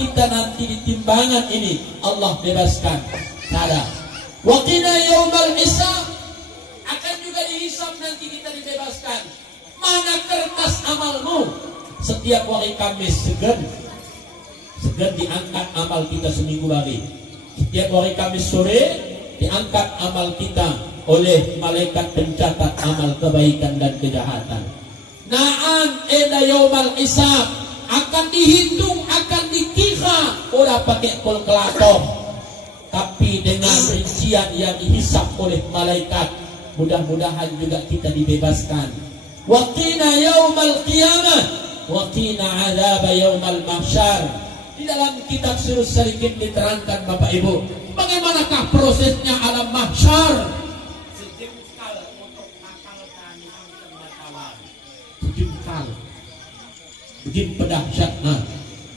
kita nanti di timbangan ini Allah bebaskan. Ada. Wa qina yaumal hisab, akan juga dihisab nanti kita dibebaskan. Mana kertas amalmu? Setiap hari Kamis segan diangkat amal kita seminggu hari. Setiap hari Kamis sore diangkat amal kita oleh malaikat pencatat amal kebaikan dan kejahatan. Na'an eda yaumal hisab, akan dihitung, akan dikira, ora pakai kalkulator, tapi dengan rincian yang dihisab oleh malaikat. Mudah-mudahan juga kita dibebaskan. Wa qina yaumal qiyamah wa qina adzab yaumal mahsyar. Di dalam kitab Sirus Salikin diterangkan Bapak Ibu, bagaimanakah prosesnya alam mahsyar. Sejengkal untuk akal kami pengetahuan. Sejengkal. Begini pedahsyatnya.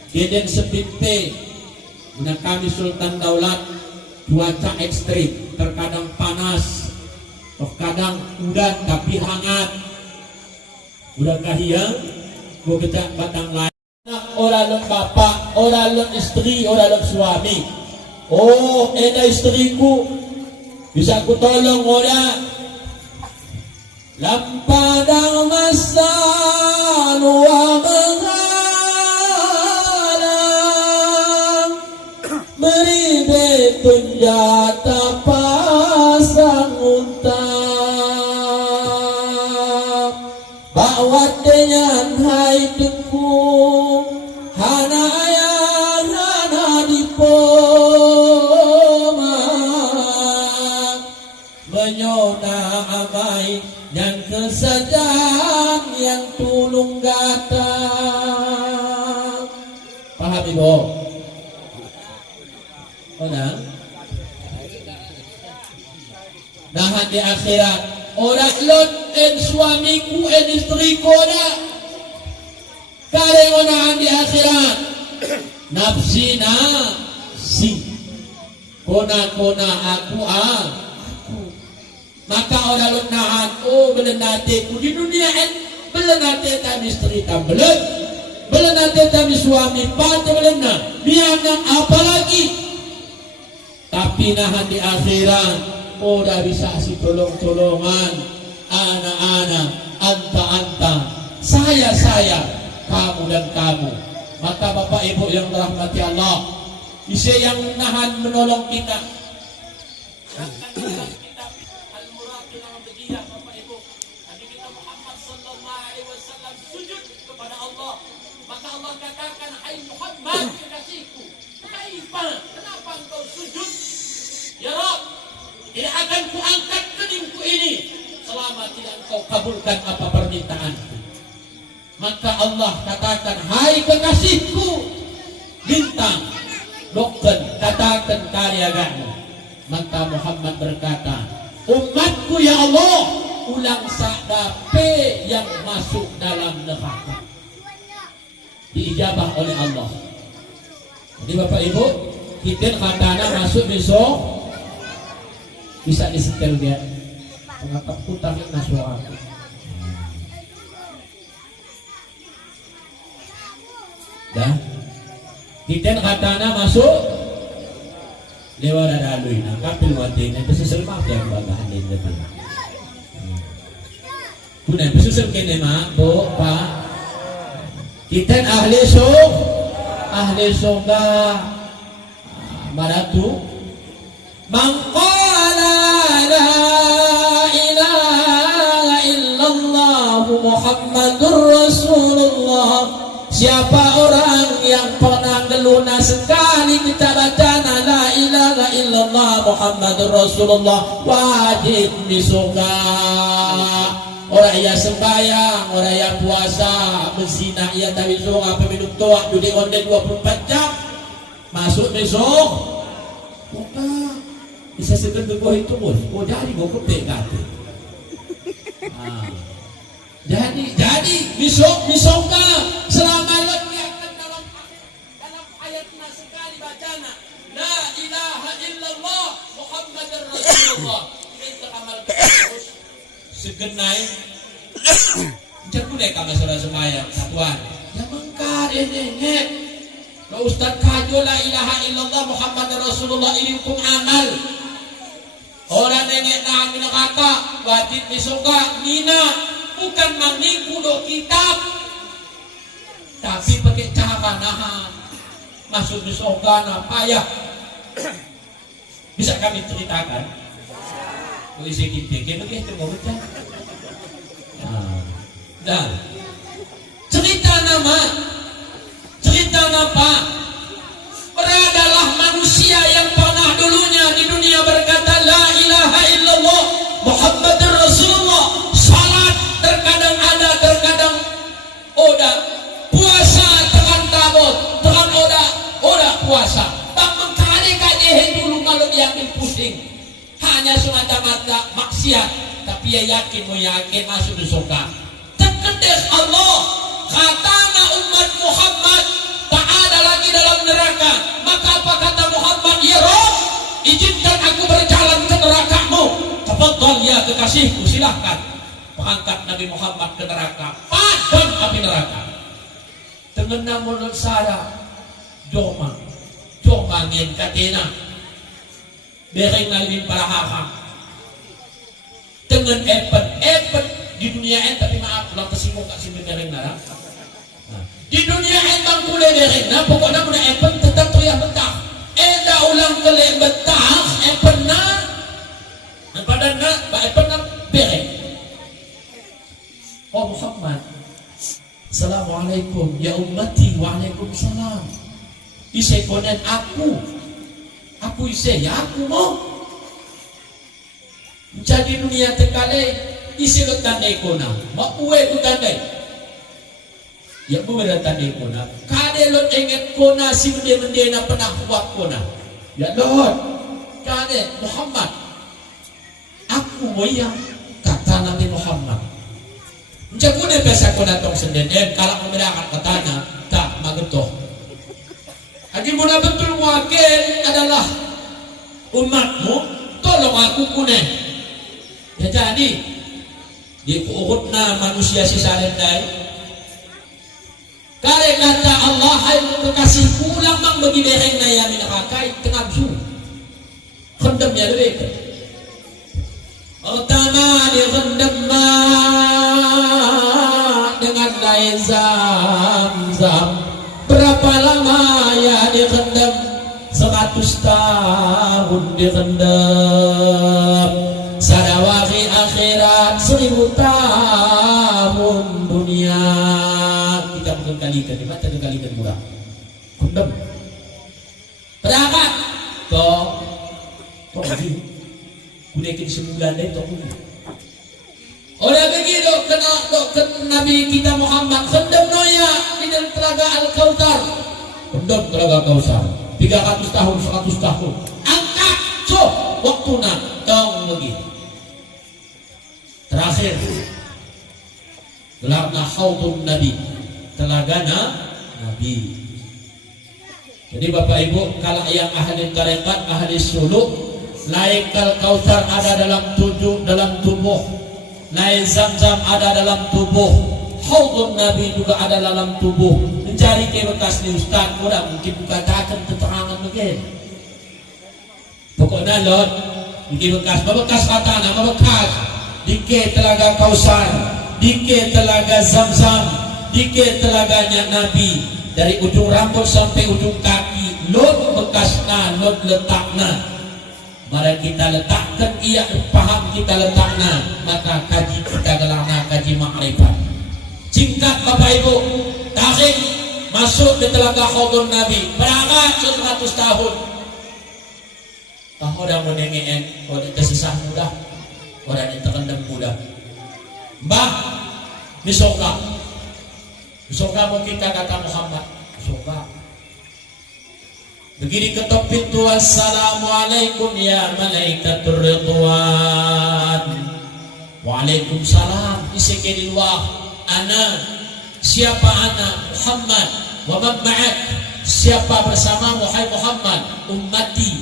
Keden sepinte mana kami Sultan Daulat, cuaca ekstrim, terkadang panas, terkadang udan tapi hangat. Udah kahiyang, gua kecak batang lain. Orang lem bapak, orang lem istri, orang lem suami. Oh, eda istriku bisa ku tolong orang. Lampadang masa luar menghalang, beri betunjata pasang unta. Bawat dengan hai tengku hana ayah hana dipoma, menyona amai dan kesejahteraan yang tulung gata. Paham Ibu? Orang nah di akhirat orang lon en suamiku en istriku dah kare onahan di akhirat nafsi kona aku maka orang lon nahan belenate ku di dunia en belenate kami istri tam belenate kami suami pat belena biarkan apalagi, tapi nahan di akhirat udah bisa si tolong-tolongan, anak-anak, anta-anta, saya, kamu dan kamu. Maka Bapak Ibu yang dirahmati Allah, bisa yang nahan menolong kita. Al-Muraqin al-Badiah Bapak Ibu, Nabi kita Muhammad sallallahu alaihi wasallam sujud kepada Allah. Maka Allah katakan, hai Muhammad kekasihku, kenapa engkau sujud? Ya Rabb, tidak akan kuangkat keningku ini selama tidak engkau kabulkan apa permintaanku. Maka Allah katakan, hai kekasihku, bintang, dokter, katakan karyagamu. Maka Muhammad berkata, umatku ya Allah, ulang sadape yang masuk dalam neraka. Diijabah oleh Allah. Jadi Bapak Ibu, kita katana masuk besok bisa disetel dia mengapa putar nasuah dah kita katana masuk lewat dadalui nah kapil watin itu susul mak yang bagahan din lebih punan susul kene mak bo pak kita ahli surga maratu mangqala la ilaha illallah Muhammadur Rasulullah. Siapa orang yang pernah geluna sekali kita baca la ilaha illallah Muhammadur Rasulullah wajib di surga. Orang yang sembahyang, orang yang puasa, berzina ia tapi surga, peminum toak, judi online 24 jam masuk besok. Bukan. Bisa segera buah itu bos. Oh jadi gue kepek kata. Jadi besok selama lagi akan dalam ayat sekali bacana la ilaha illallah Muhammadur Rasulullah. Kita amalkan terus segenai. Jangan boleh kami saudara semayang satuan. Yang mengkar ini Ke Ustaz kajo la ilaha illallah Muhammad Rasulullah ini hukum amal. Orang nenek nang neraka wajib disoga nina bukan mangniku do kitab. Tapi pakai cara nahan masuk disoga na payah. Bisa kami ceritakan? Puisi kita begitu mau baca. Dan cerita apa? Beradalah manusia yang pernah dulunya di dunia berkata la ilaha illallah Muhammadur Rasulullah. Salat terkadang ada, terkadang oda. Puasa tekan tabot, tekan oda puasa. Bangun kali kajehe dulu kalau diambil pusing. Hanya semata-mata maksiat, tapi ia yakin masuk di surga. Terkedes Allah katana umat Muhammad tak ada lagi dalam neraka. Maka apa kata Muhammad? Ya Rabb, izinkan aku berjalan ke nerakamu. Tafadhal ya kekasihku, silahkan. Pengangkat Nabi Muhammad ke neraka, padam api neraka. Tengena mulut saya doma ngin katena bereng nalin para hakam dengan epet di dunia en, tapi maaf ulang tersinggung kak si bereng nara di dunia en bang boleh bereng nah pokoknya muna epet tetap tuh yang betah enda ulang kele betah epet na badan na ba epet na bereng. Oh Muhammad, Assalamualaikum ya ummati. Waalaikumsalam. Isai konen aku isai ya aku mau jadi dunia tekale isi lo tandai kona mak uwe ku tandai ya bu beda tandai kona kade lo inget kona si mende na pernah buat kona ya Lord kade Muhammad aku mau yang kata Nabi Muhammad mencakup pesa kona tong sendiri kalau membedakan katanya tak magetoh. Lagi mula betul wakil adalah umatmu, tolong aku kunen. Ya jadi di kuhutna manusia si salendai. Kare kata Allah hai kekasih pulang mang bagi bereng na yamin akakai tengah su. Kendam ya lebih. Pertama dia kendam dengan air zam-zam. Berapa lama ya direndam? 100 tahun direndam. Sadawari akhirat 1000 tahun dunia. Kita bukan kalikan, di mata kalikan murah. Kundam. Berapa? Kok lagi? Kudekin sebulan deh toh. Oleh begitu kena Nabi kita Muhammad kendam noya di dalam telaga Al-Kautsar. Kendam telaga Kautsar 300 tahun 100 tahun. Angkat so waktuna tong begitu. Terakhir gelarna haudun Nabi, telagana Nabi. Jadi Bapak Ibu kalau yang ahli tarekat, ahli suluk, laikal Kautsar ada dalam tubuh. Naik zam-zam ada dalam tubuh, haudun Nabi juga ada dalam tubuh. Mencari ke bekas ni Ustaz, kurang mungkin katakan keterangan begini. Pokoknya Lord, di bekas kata nama bekas, dike telaga Kautsar, dike telaga zam-zam, dike telaganya Nabi dari ujung rambut sampai ujung kaki. Lord bekasna, Lord letakna. Mari kita letakkan ia paham kita letakna, maka kaji kita gelarna kaji makrifat. Singkat Bapak Ibu, tarik masuk ke telaga haudun Nabi berangkat 100 tahun. Orang menengeen, orang tersisa mudah, orang yang terendam mudah. Mbah, misoka mau kita kata Muhammad, misoka. Begini ketok pintu, assalamualaikum ya malaikatur ridwan. Waalaikumsalam. Isi di luar. Ana, siapa ana? Muhammad. Wa man ma'ak? Siapa bersama wahai Muhammad? Ummati.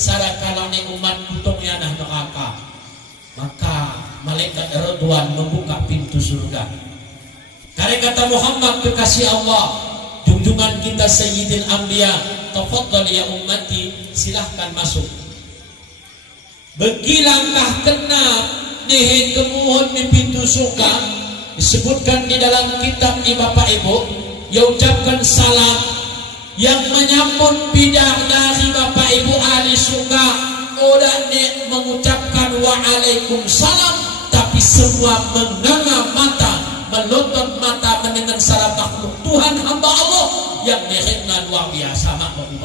Sarakalane umat kutong yanah neraka. Maka malaikat Ridwan membuka pintu surga. Karena kata Muhammad kekasih Allah, jung junjungan kita Sayyidil Anbiya. Tafadhal ya ummati, silahkan masuk. Begi langkah kena nih kemuhun di pintu suka disebutkan di dalam kitab ni Bapak Ibu. Ya ucapkan salam yang menyambut bidah dari Bapak Ibu ahli suka. Orang ni mengucapkan waalaikumsalam, tapi semua menganga mata, melotot mata mendengar salam makhluk Tuhan hamba Allah yang mereka luar biasa makhluk.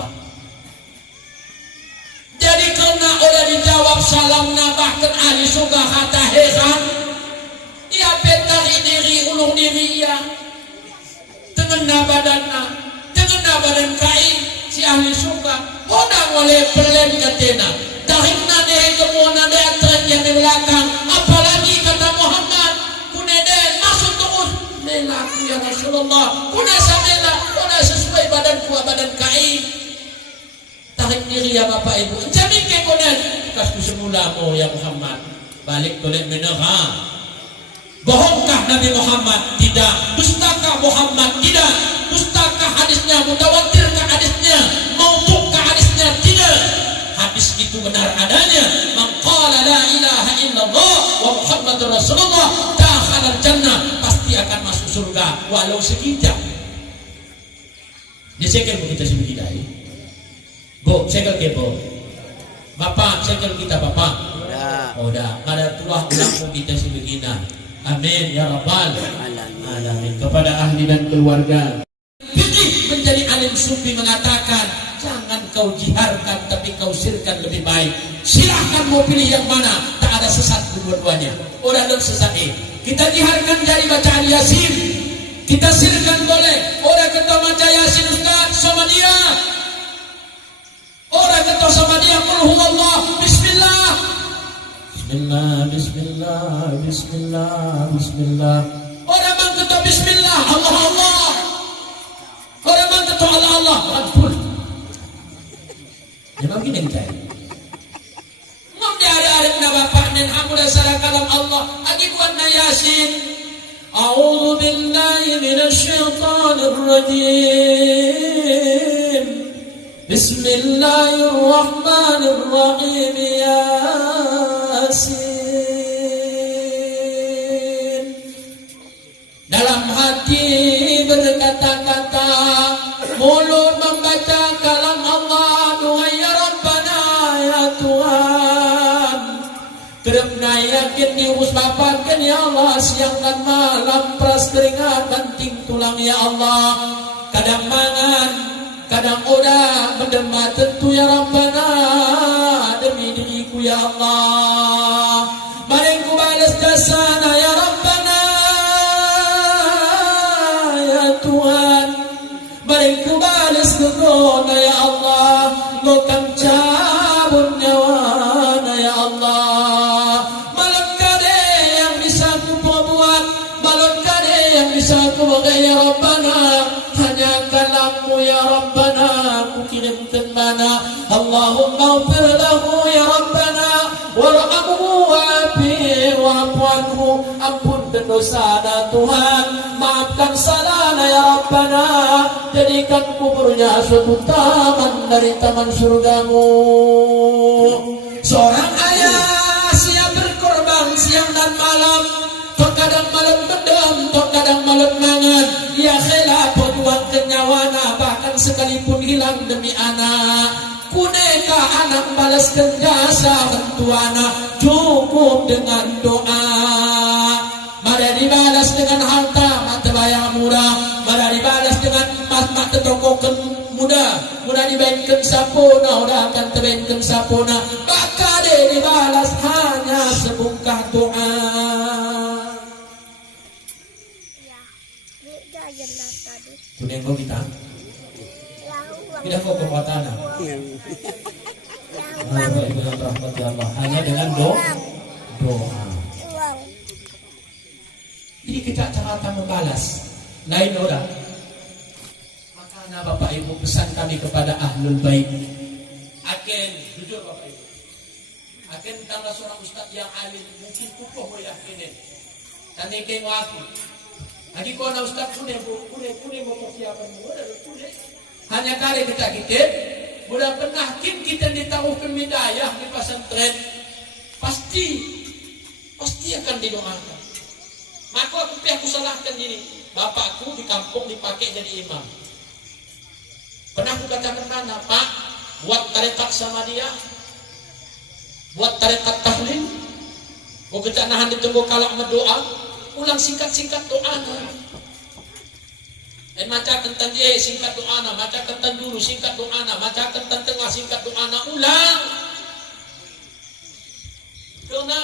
Jadi karena udah dijawab salamnya bahkan ahli suka kata heran, dia petari diri ulung diri ya, dengan badan kain si ahli suka, udah mulai pelen katena. Dahikna deh kemudian ada tren yang di belakang, apalagi kata Muhammad, kuneden masuk terus, melaku ya Rasulullah, kuna samela, kuna sesuai badanku badan kain. Tarik diri ya Bapak Ibu, jamin ke konen, kasku semula mo ya Muhammad, balik konen menerang. Bohongkah Nabi Muhammad? Tidak. Dustakah Muhammad? Tidak. Dustakah hadisnya? Mutawatirkah hadisnya? Maudu'kah hadisnya? Tidak. Hadis itu benar adanya. Man qala la ilaha illallah wa Muhammadur Rasulullah dakhala al-jannah, pasti akan masuk surga walau sekejap. Dia segel kita sebegini. Bo, segel ke bo. Bapak, segel kita Bapak. Udah. Kada tuah ulang kita sebegini. Amin ya rabbal alamin. Kepada ahli dan keluarga. Fikih menjadi alim sufi mengatakan, jangan kau jiharkan tapi kau sirkan lebih baik. Silahkan mau pilih yang mana, tak ada sesat dua-duanya. Orang dan sesat kita jiharkan jadi bacaan Yasin, kita sirkan boleh. Orang kata baca Yasin Ustaz sama dia, orang kata sama dia qul huwallah bismillah. Bismillah, bismillah, bismillah, bismillah. Orang bang kata bismillah, Allah Allah. Orang bang kata Allah Allah, ampun. Memang gini kita. Ngom dia ada na bapak nen amul sara kalam Allah. Agi buat na Yasin. A'udzu billahi minasy syaithanir rajim. Bismillahirrahmanirrahim. Yasin. Dalam hati berkata-kata, mulut membaca kalam Allah. Duhai ya Rabbana ya Tuhan, kerana yakin diurus bapakan ya Allah, siang dan malam peras keringat banting tulang ya Allah. Kadang mangan, kadang udah menderma tentu ya Rabbana, demi diriku ya Allah. Mari ku balas jasana ya Rabbana ya Tuhan. Mari ku balas kegona ya Allah. Lokam cabut nyawana ya Allah. Malam kade yang bisa ku buat, malam kade yang bisa ku bagai ya Rabbana. Hanya kalammu ya Rabbana ku kirimkan mana. Allahumma ighfir lahu ya Rabbana warhamhu wa'afihi wa'fu anhu. Ampun dosa Tuhan, maafkan salahnya ya Rabbana. Jadikan kuburnya suatu taman dari taman surgamu. Seorang ayah siap berkorban siang dan malam, terkadang malam bedam, terkadang malam mangan. Ia rela berjuang kenyawana, bahkan sekalipun hilang demi anak. Kuneka anak balaskan jasa bantuana, cukup dengan doa. Mari dibalas dengan harta mata bayar murah, mari dibalas dengan mata tokokan muda, mudah dibainkan sapuna, udah akan terbainkan sapuna. Maka dia dibalas hanya sebungkah doa. Kuning kau kita, kita kau kekuatan. Dengan rahmat Allah, hanya dengan doa. Jadi kita cara membalas lain orang. Makanya Bapak Ibu pesan kami kepada ahlul bait. Akan jujur Bapak Ibu. Akan tangga seorang ustaz yang alim mungkin kukuh mo yakinin. Tandai kayo aku. Lagi kau na ustaz kune mau persiapan kune. Hanya kali kita mudah pernah kita ditaruhkan midayah di pesantren, pasti akan didoakan. Maka aku salahkan ini, bapakku di kampung dipakai jadi imam. Pernah aku katakan mana, Pak, buat tarekat sama dia, buat tarekat tahlil, kau kita nahan ditunggu kalau berdoa, ulang singkat-singkat doa. Maca tentang dia singkat doa, maca tentang dulu singkat doa, maca tentang tengah singkat doa, ulang. Karena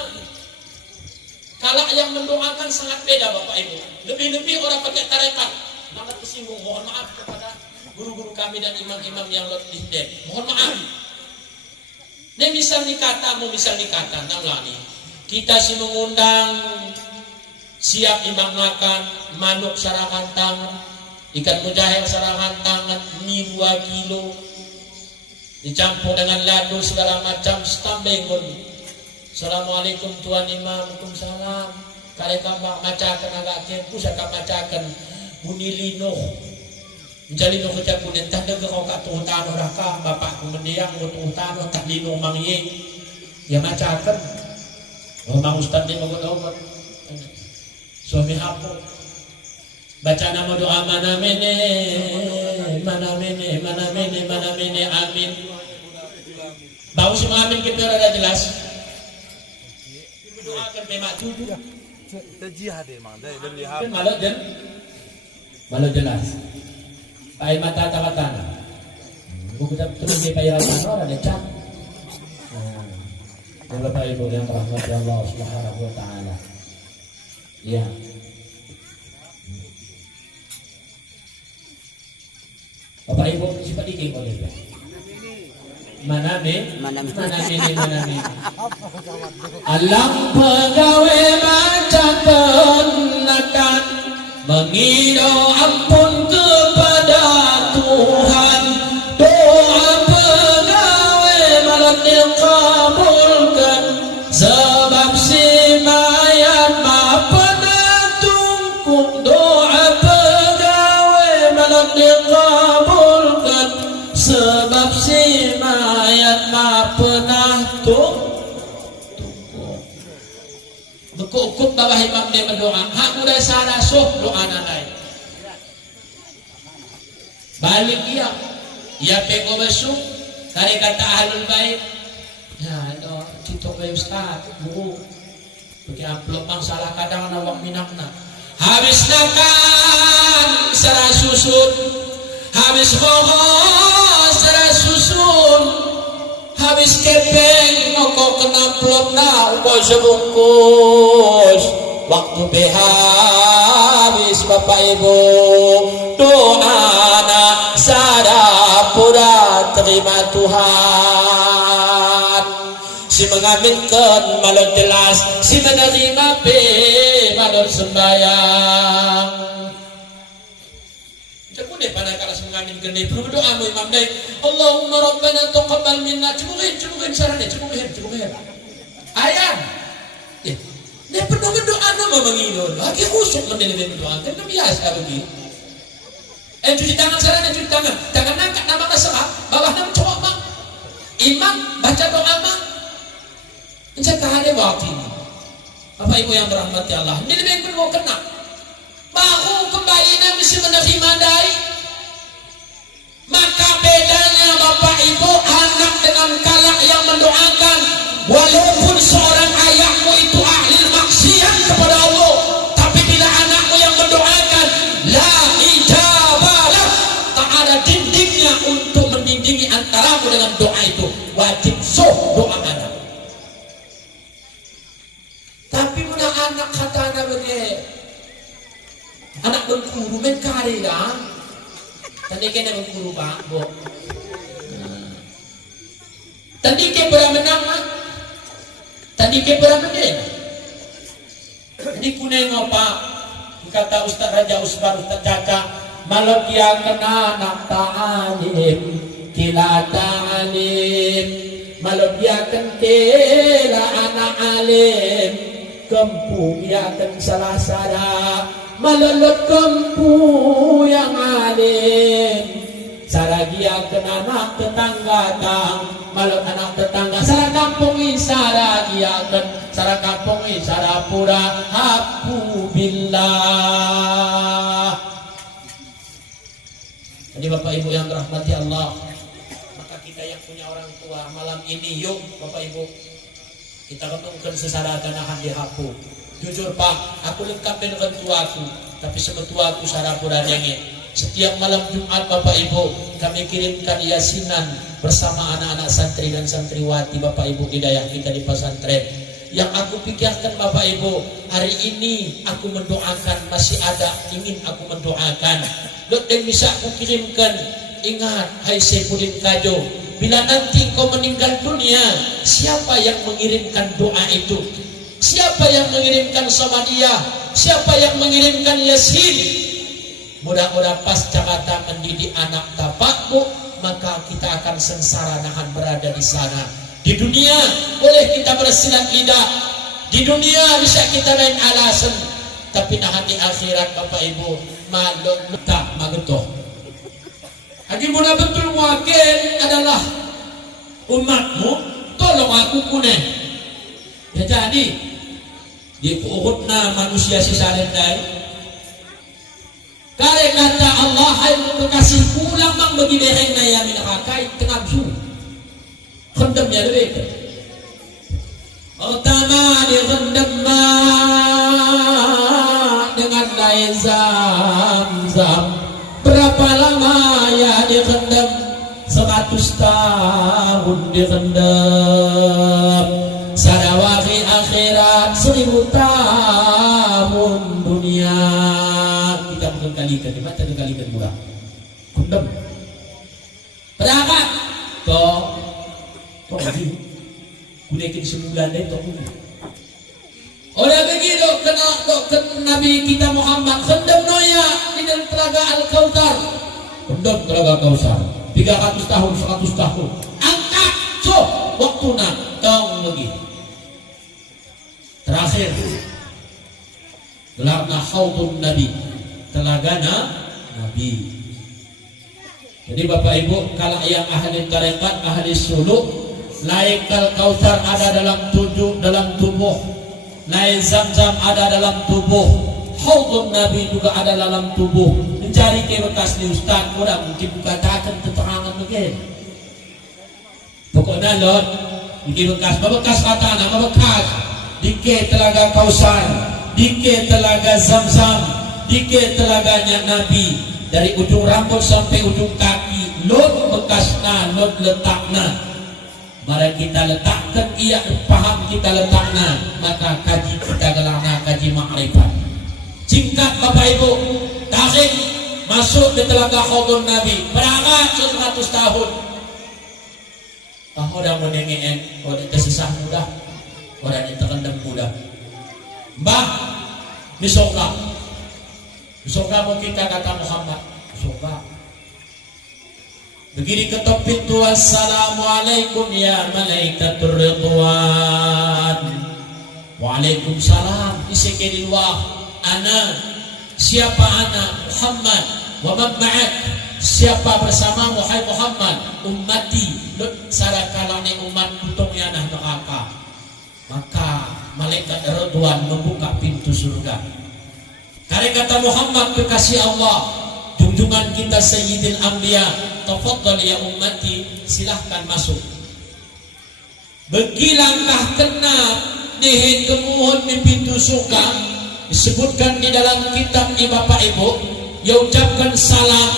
kalau yang mendoakan sangat beda Bapak Ibu. Lebih-lebih orang pakai tarekat. Sangat tersinggung. Mohon maaf kepada guru-guru kami dan imam-imam yang lebih dek. Mohon maaf. Ini misal kata, nang kita si mengundang siap imam makan manuk sarangan tangan, ikan mujair sarangan tangan, mie 2 kilo, dicampur dengan ladu segala macam, stambenggon. Assalamualaikum Tuan Imam, Waalaikumsalam. Kali kambak macakan agak kempus akan macakan bunyi lino. Menjadi no kerja kunin tak dengar kau kat tuh tanah raka bapak kemendiang tuh tanah tak lino mangi. Ya macakan. Mang Ustaz ni magot-magot. Suami aku baca nama doa mana mene amin. Bau semua amin kita ada jelas. Doakan memang tubuh. Terjihad memang dari kan malu jelas. Pai mata tanah. Kita terus di pai tanah ada cat. Bapak Ibu yang rahmat Allah Subhanahu wa taala. Ya. Bapak Ibu cepat dikit boleh ya. Mana ini. Alam pegawai baca penakan mengido ampun kepada Tuhan. Doa pegawai malam dikabulkan sebab si mayat maaf pernah tungkuk. Doa pegawai malam dikabulkan sebab si mayat maaf pernah tungkuk. Berkukup bawah imam dia berdoa. Hak udah sadar soh doa nanai. Balik dia. Ia peko besuk. Kali kata ahlul bait. Ya itu tutup Ustaz, guru. Bagi amplop mang salah kadang na wak minakna. Habis nakan serah susun. Habis hohos serah susun. Habis kepeng moko kena plot na uko sebungkus. Waktu habis Bapak Ibu doa na sadapura terima Tuhan. Si mengaminkan malam jelas, si menerima malam sembahyang. Cekune pada kalau mengaminkan ni berdoa mu imam dai. Allahumma rabbana taqabbal minna. Cemukin sarane, cemukin. Ayam. Dia pernah berdoa nama mengidol. Lagi khusyuk mendengar berdoa. Kan biasa begitu. Cuci tangan sarane, cuci tangan. Jangan angkat nama keserah. Bawah nama cowok bang. Imam baca doa bang. Mencegah ada waktu ini. Bapak Ibu yang berahmati Allah. Ini lebih perlu kena. Bahu kembali dan mesti menerima dai. Maka bedanya Bapak Ibu anak dengan kalak yang mendoakan. Walaupun seorang ayahmu itu ahli maksiat kepada Allah, tapi bila anakmu yang mendoakan la ijabalah, tak ada dindingnya untuk mendindingi antaramu dengan doa itu. Wajib soh doa anak. Tapi mana anak kata anak begini, anak berguru menkari kan? Tadi kena berguru pak, bo. Tadi kena beramenang kan? Tadi ke berapa dia? Ini kuning apa? Kata Ustaz Raja Usman, Ustaz Caca, malam dia kena anak ta'alim, kila ta'alim, malam dia kentela anak alim, kempung dia kan salah salah, Malulot kempu yang alim saragiakeun anak tetangga tang malot anak tetangga sareng kampung saragiakeun sareng kampung sarapura hapu billah. Jadi Bapak Ibu yang dirahmati Allah, maka kita yang punya orang tua malam ini yuk Bapak Ibu kita ketumukan sesadakan akan dihapu. Jujur Pak, aku lengkap dengan tuaku, tapi sebetuaku sarapura denge. Setiap malam Jumat Bapak Ibu kami kirimkan yasinan bersama anak-anak santri dan santriwati Bapak Ibu hidayah kita di pesantren. Yang aku pikirkan Bapak Ibu, hari ini aku mendoakan, masih ada ingin aku mendoakan. Dan bisa aku kirimkan, ingat hai Saifuddin Kajo, bila nanti kau meninggal dunia, siapa yang mengirimkan doa itu? Siapa yang mengirimkan Samadiyah? Siapa yang mengirimkan Yasin? Mudah-mudahan pasca kata mendidik anak tapakmu, maka kita akan sengsara nahan berada di sana. Di dunia boleh kita bersilat lidah, di dunia bisa kita lain alasan, tapi nahan di akhirat Bapak Ibu maluk tak magetoh. Haji mudah betul wakil adalah umatmu, tolong aku kuneh. Ya jadi di Uhudna manusia sisa lendai. Kare kata Allah hai kasih pulang mang bagi bereng na ya min hakai tengah su. Kendamnya lebih. Pertama di kendam dengan air zam-zam. Berapa lama ya di kendam? 100 tahun di kendam. Sadawari akhirat 1000 tahun dunia. Kita mengkalikan di mata dikalikan murah. Kundem. Berapa? Kok begini? Kunekin sebulan deh toh. Orang begitu kena Nabi kita Muhammad kendem noya di dalam telaga Al-Kautsar. Kendem telaga Kautsar. 300 tahun, 100 tahun. Angkat so waktu nak tong begini. Terakhir gelapna haudun Nabi, telagana Nabi. Jadi Bapak Ibu, kalau yang ahli tarekat, ahli suluk, laikal Kautsar ada dalam tubuh, lain Zam-Zam ada dalam tubuh, haudun Nabi juga ada dalam tubuh. Mencari ke bekas ni Ustaz, orang mungkin katakan keterangan mungkin. Pokoknya Lord, mungkin bekas kata nama bekas. Dike telaga Kautsar, dike telaga Zam-Zam, dike telaganya Nabi, dari ujung rambut sampai ujung kaki, lot bekasna, lot letakna. Mari kita letakkan ia paham kita letakna, maka kaji kita gelana kaji makrifat. Singkat Bapak Ibu, tarik masuk ke telaga haudun Nabi, berangkat 100 tahun. Orang mendengen, orang tersisah mudah. Orang yang terendam muda. Mbah, bisokah mau kita kata Muhammad, bisokah. Begini ketok pintu, assalamualaikum ya malaikatur ridwan. Waalaikumsalam. Isi ke di luar. Ana, siapa ana? Muhammad. Wa man ma'ak? Siapa bersama wahai Muhammad? Ummati. Sarakalane umat putung yanah neraka. Maka malaikat Ridwan membuka pintu surga. Karena kata Muhammad kekasih Allah, junjungan kita Sayyidil Anbiya, tafadhal ya ummati, silahkan masuk. Begi langkah kena dihin kemuhun di pintu surga, disebutkan di dalam kitab di Bapak Ibu, ya ucapkan salam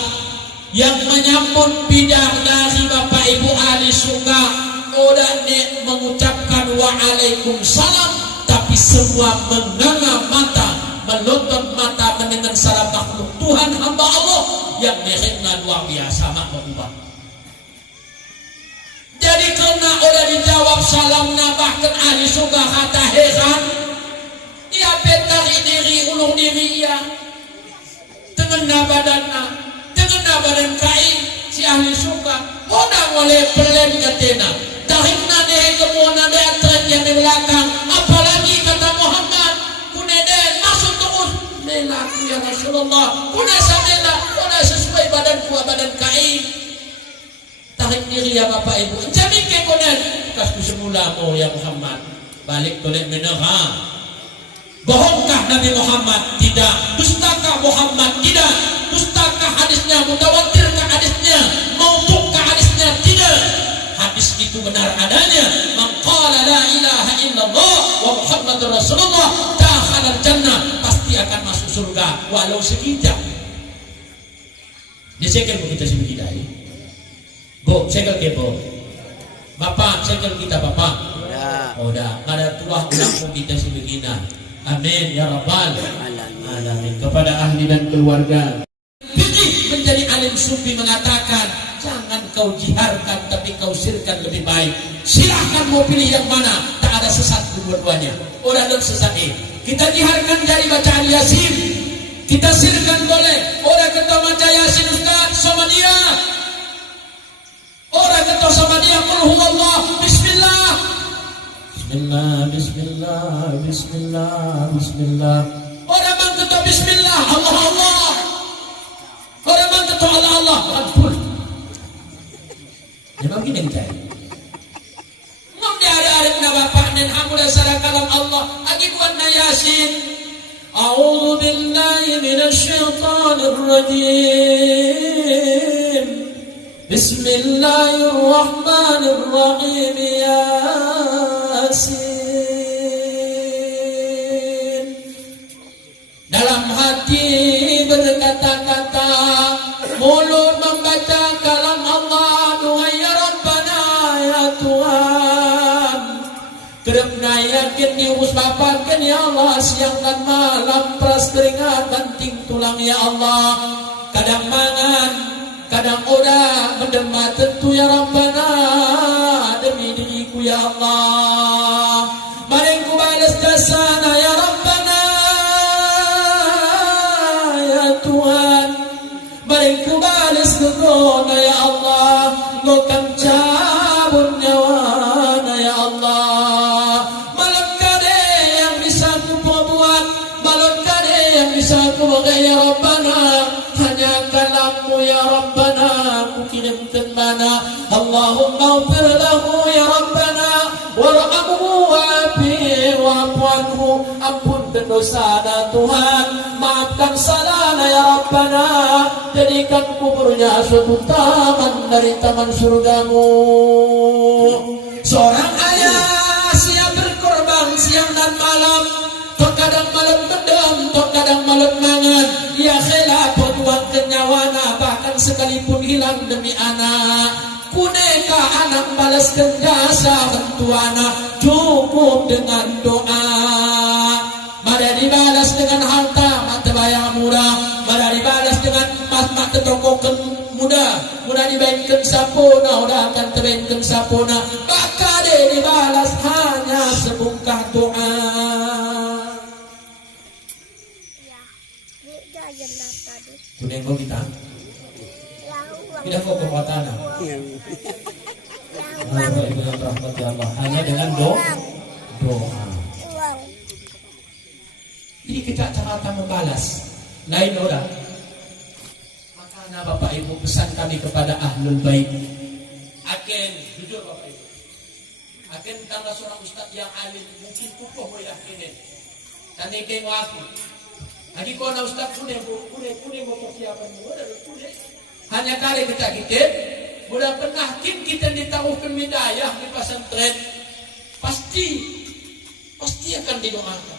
yang menyambut bidang dari Bapak Ibu ahli surga. Orang ni mengucapkan waalaikumsalam, tapi semua menganga mata, melotot mata mendengar salam makhluk Tuhan hamba Allah yang mereka luar biasa makhluk. Jadi karena orang dijawab salamnya bahkan ahli surga kata heran, dia petari diri ulung diri ya, dengan badan kain si ahli surga, orang oleh pelen katena. Tahimna deh kemudian ada antren yang di belakang. Apalagi kata Muhammad, kunede masuk terus. Lelaku yang tarik diri ya Bapak Ibu. Jamin ke konan kas ku semula mo ya Muhammad. Balik toleh menerha. Bohongkah Nabi Muhammad? Tidak. Dustakah Muhammad? Tidak. Dustakah hadisnya? Mutawatirkah hadisnya? Maudu'kah hadisnya? Tidak. Hadis itu benar adanya. Man qala la ilaha illallah wa Muhammadur Rasulullah dakhala jannah, pasti akan masuk surga walau sekejap. Dia segel kita sebegini. Bu, segel ke bu. Bapak, segel kita bapak. Udah, kada tua ulangmu kita sebegini. Amin ya rabbal alamin. Kepada ahli dan keluarga. Pilih menjadi alim sufi mengatakan, jangan kau jiharkan tapi kau sirkan lebih baik. Silahkan mau pilih yang mana, tak ada sesat dua-duanya. Orang dan sesat ini. Kita jiharkan dari bacaan Yasin, kita sirkan boleh. Orang kata baca Yasin Ustaz sama dia. Orang kata sama dia qul huwallah bismillah. Bismillah, bismillah, bismillah, bismillah. Orang bang kata bismillah, Allah Allah. Orang bang kata Allah Allah, Rabbul. Memang gini kita. Ngom dia ada na bapak nen amul sara kalam Allah. Agi buat na Yasin. A'udzu billahi minasy syaithanir rajim. Bismillahirrahmanirrahim. Yasin. Dalam hati berkata-kata, mulut membaca kalam Allah. Duhai ya Rabbana ya Tuhan, kerana yakin diurus bapakan ya Allah, siang dan malam peras keringat banting tulang ya Allah. Kadang mangan, kadang odah menderma tentu ya Rabbana, demi diriku ya Allah. Mari ku balas jasana ya Rabbana ya Tuhan. Mari ku balas kegona ya Allah. Ngokam cabut nyawana ya Allah. Malam kade yang bisa ku buat, malam kade yang bisa ku bagai ya Rabbana. Hanya kalammu ya Rabbana ku kirimkan mana. Allahumma ufir lahu ya Rabbana, warhamhu wa'afihi wa'fu anhu. Ampun dosa Tuhan, maafkan salahnya ya Rabbana. Jadikan kuburnya suatu taman dari taman surgamu. Seorang ayah siap berkorban siang dan malam. Terkadang malam bedam, terkadang malam mangan. Ya khilaf perbuat kenyawana, bahkan sekalipun hilang demi anak. Kuneka anak balaskan jasa bantu anak, cukup dengan doa. Mari dibalas dengan harta, mata bayar murah. Mari dibalas dengan mata tokokan mudah. Mudah dibainkan sapuna, udah akan terbainkan sapuna. Maka dia dibalas hanya sebungkah doa. Kuning kau kita, kita kau kekuatan. Dengan rahmat Allah, hanya dengan doa. Ini kita cara membalas. Lain orang. Makanya Bapak Ibu pesan kami kepada Ahlul Bait. Akan jujur Bapak Ibu. Akan tangga seorang ustaz yang alim mungkin kukuh boleh kini. Tadi kau aku. Lagi kau na ustaz kuning mau persiapan hanya kali kita mudah pernah kita ditaruhkan hidayah di pesantren, pasti akan didoakan.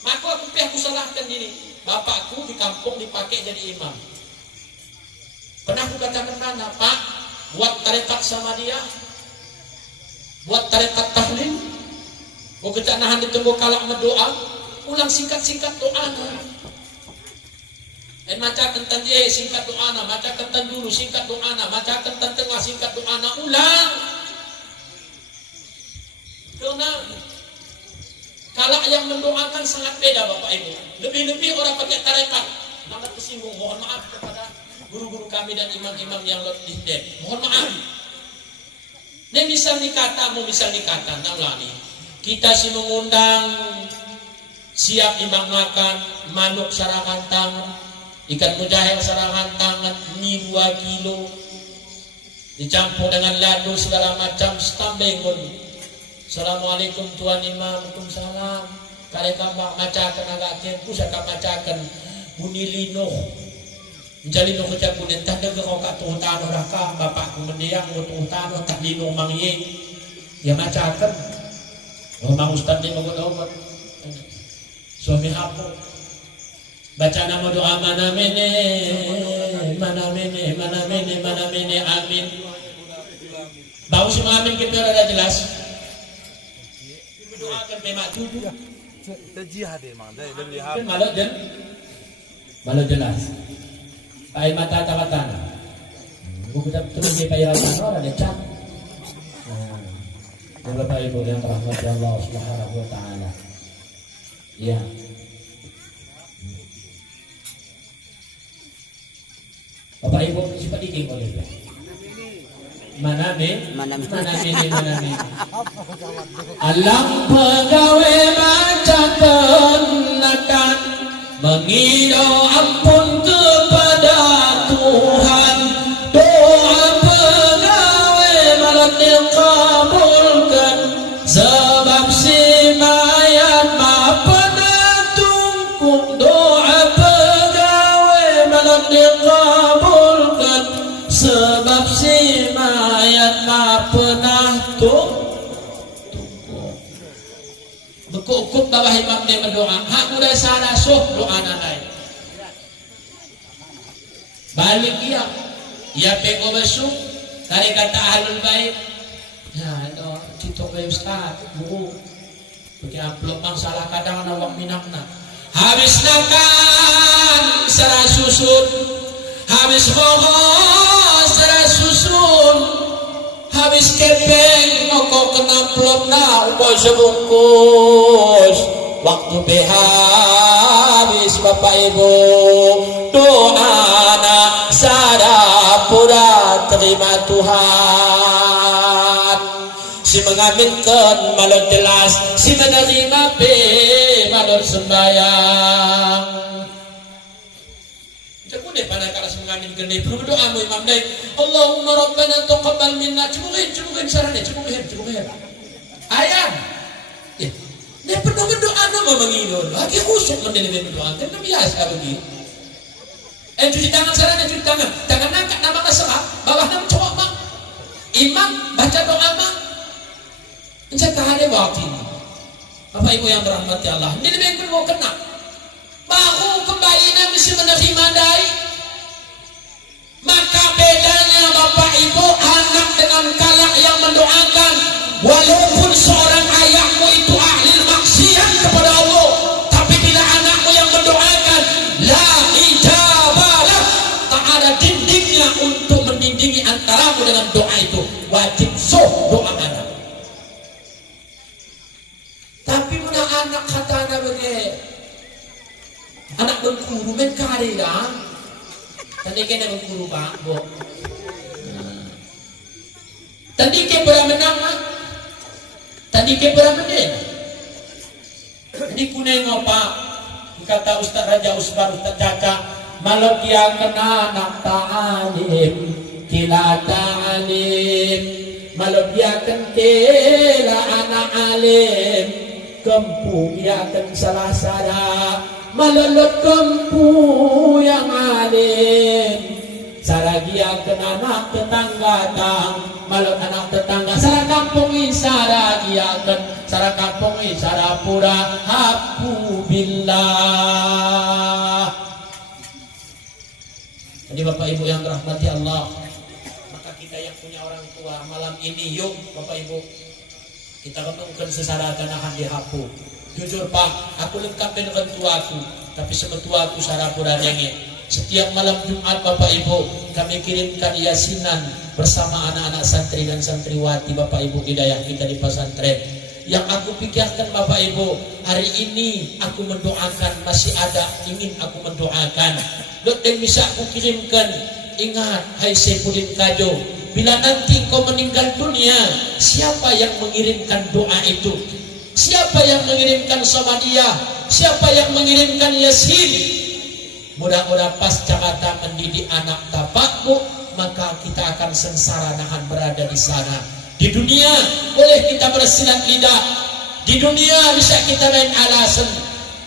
Maka aku salahkan ini, bapakku di kampung dipakai jadi imam. Pernah aku katakan mana Pak, buat tarekat sama dia, buat tarekat tahlil, mau kita nahan ditunggu kalak berdoa, ulang singkat-singkat doa. Maca kentan dia singkat doa na, maca kentan dulu singkat doa na, maca kentan tengah singkat doa na, ulang. Karena kalak yang mendoakan sangat beda Bapak Ibu. Lebih-lebih orang pakai tarekat. Maka tersinggung, mohon maaf kepada guru-guru kami dan imam-imam yang lebih deh. Mohon maaf. Ini misal dikata, namlani. Kita si mengundang siap imam makan, manuk sarangan tangan, ikan mujahel sarangan tangan, mie 2 kilo. dicampur dengan ladu segala macam stambengun. Assalamualaikum Tuan Imam. Waalaikumsalam. Kali kambak macakan agak kempu saya macakan bunyi linoh mencari linoh kecap kunin tanda ke kau kat tuh tanah raka bapakku mendiang tuh tanah tak linoh mangi ya macakan ngomong ustad ni obat suami hapo baca nama doa mana mene amin. Bau semua amin kita ada jelas. Doakan memang tujuh. The jihad memang dah lebih Kan malah jelas. Pai mata tanah. Buku terus dia pai tanah ada cat. Bapak Ibu yang rahmat Allah Subhanahu wa taala. Ya. Bapak Ibu cepat dikit boleh tak? Mana mini. Alam pegawai baca penakan mengido ampun kepada Tuhan. Doa pegawai malam dikabulkan sebab si mayat maaf pernah tungkuk. Doa pegawai malam dikabulkan sebab si mayat maaf pernah tungkuk. Bekuk bawah imam dia berdoa. Hak udah salah suh doa nanai. Balik dia. Ia peko besuk. Dari kata ahlul bait. Ya itu citok bayi ustaz. Guru. Bagi amplop bang salah kadang nawang minakna. Habis nakan serah susun. Habis hoho serah susun. Habis kepeng moko kena plotna upah sebungkus. Waktu habis Bapak Ibu doa anak sadapura terima Tuhan. Si mengaminkan malam jelas, si menerima malam sembahyang. Cekune pada kalas mengamin kene berdoa mu imam dai Allahumma rabbana taqabbal minna cemuhin sarane cemuhin ayam ya dia penuh berdoa nama mengido lagi khusyuk mendelih berdoa kan biasa begitu cuci tangan sarane cuci tangan angkat nama kasar bawah nama cowok bang imam baca doa bang menjaga hari waktu ini Bapak Ibu yang dirahmati Allah ini lebih mau kena bahu kembalinya mesti menerima dai. Maka bedanya Bapak Ibu anak dengan kalak yang mendoakan walaupun seorang ayahmu itu ahli maksiat kepada Allah, tapi bila anakmu yang mendoakan la ijabalah, tak ada dindingnya untuk mendindingi antaramu dengan doa itu, wajib soh doa anak. Tapi mana anak kata anak begitu anak berguru men kari dah. Tadi kena berguru pak, bo. Tadi ke menang, tadi ke menang. Tadi kuning apa? Kata Ustaz Raja Usbar Ustaz Caca, malam dia kena anak ta'alim, kila ta'alim. Malam dia kentela anak alim, kempu dia kan salah salah. Malolot kempu yang alim saragia ke anak tetangga tang malot anak tetangga sarang kampung saragia kan sarang kampung sarapura hapu billah. Jadi Bapak Ibu yang dirahmati Allah, maka kita yang punya orang tua malam ini yuk Bapak Ibu kita ketemukan sesara kanahan di hapu. Jujur Pak, aku lengkap dengan tuaku, tapi sebetuaku sarapura nenge. Setiap malam Jumat Bapak Ibu kami kirimkan yasinan bersama anak-anak santri dan santriwati Bapak Ibu hidayah kita di pesantren. Yang aku pikirkan Bapak Ibu, hari ini aku mendoakan masih ada ingin aku mendoakan. Dok dan bisa aku kirimkan, ingat hai Saifuddin Kajo, bila nanti kau meninggal dunia, siapa yang mengirimkan doa itu? Siapa yang mengirimkan Samadiyah? Siapa yang mengirimkan Yasin? Mudah-mudahan pasca kata mendidik anak tapakmu, maka kita akan sengsara nahan berada di sana. Di dunia boleh kita bersilat lidah, di dunia bisa kita main alasan,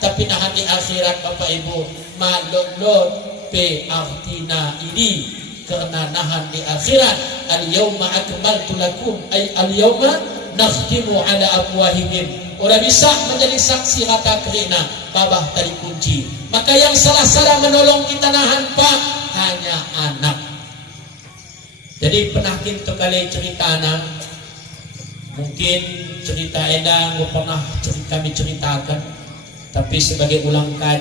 tapi nahan di akhirat Bapak Ibu malon pe artina ini, karena nahan di akhirat al-yauma akmaltu lakum ay al-yauma nakhtimu ala afwahihim. Orang bisa menjadi saksi rata kerina babah tali kunci. Maka yang salah-salah menolong kita nahan Pak hanya anak. Jadi pernah kita kali cerita anak, mungkin cerita edang pernah kami ceritakan, tapi sebagai ulang kaji